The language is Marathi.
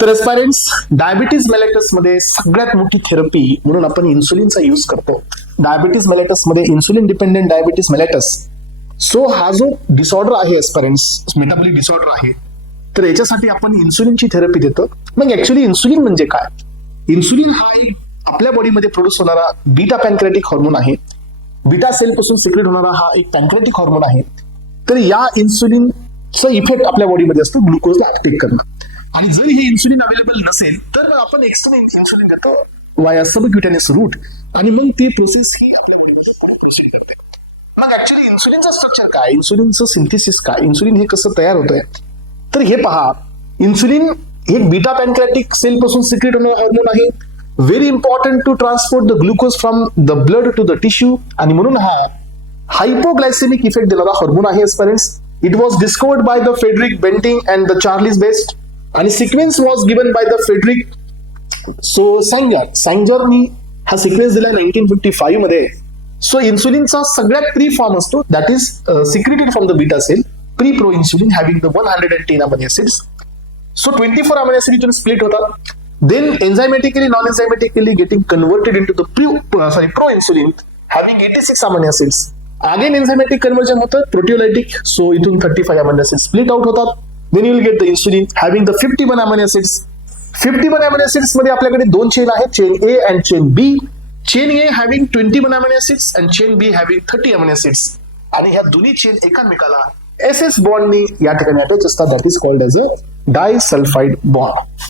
तर एस्पायरंट्स, डायबिटीज मेलेटस मध्ये सगळ्यात मोठी थेरपी म्हणून आपण इन्सुलिनचा यूज करतो. डायबिटीज मेलेटस मध्ये insulin dependent diabetes mellitus. So हा जो डिसऑर्डर आहे एस्पायरंट्स, मेटाबॉलिक डिसऑर्डर आहे, तर याच्यासाठी आपण इन्सुलिनची थेरपी देतो. मग ऍक्च्युली इन्सुलिन म्हणजे काय? इन्सुलिन हा एक आपल्या बॉडीमध्ये प्रोड्यूस होणारा बीटा पॅनक्रियाटिक हॉर्मोन आहे. बीटा सेल पासून सिक्रेट होणारा हा एक पॅनक्रियाटिक हॉर्मोन आहे. तर या इन्सुलिनचा इफेक्ट आपल्या बॉडीमध्ये असतो ग्लुकोजला ऍक्टिव्ह करणं. आणि जर हे इन्सुलिन अवेलेबल नसेल तर आपण एक्स्ट्रा इन्सुलिन देतो वाया सबक्युटेनियस रूट, आणि मग ती प्रोसेस ही आपल्या बॉडीमध्ये प्रोसीड करते. मग ऍक्च्युली इन्सुलिनचा स्ट्रक्चर काय, इन्सुलिनचं सिंथेसिस काय, इन्सुलिन हे कसं तयार होतंय, तर हे पहा. इन्सुलिन हे बीटा पॅनक्रियाटिक सेल पासून सिक्रेट होणारा हॉर्मोन आहे. Very important to transport the glucose from the blood to the tissue, आणि म्हणून हा हायपोग्लायसेमिक इफेक्ट देणारा हॉर्मोन आहे. Parents, it was discovered by the Frederick Banting and the Charles Best, आणि sequence was given by the Frederick सँजरनी हा सिक्वेन्स दिलाय 1955 मध्ये. सो इन्सुलिनचा सगळ्यात प्री फॉर्म असतो, that is secreted from the beta sale, pre pro insulin having the 110 amino acids. So 24 amino acid इथून स्प्लिट होतात. Then enzymatically non enzymatically getting converted into the pro insulin having 86 amino acids. Again enzymatic conversion होतं प्रोटिओलायटिक, सो इथून 35 अमिनो एसिड स्प्लिट आउट होतात. Then you will get the insulin having the 51 amino acids. 51 amino acids मध्ये आपल्याकडे दोन चेन आहेत, chain A and chain B. Chain A having 21 amino acids and chain B having 30 amino acids. आणि ह्या दोन्ही चेन एकमेकाला एस एस बॉन्डनी या ठिकाणी अटॅच असतात, that is called as a disulphide bond.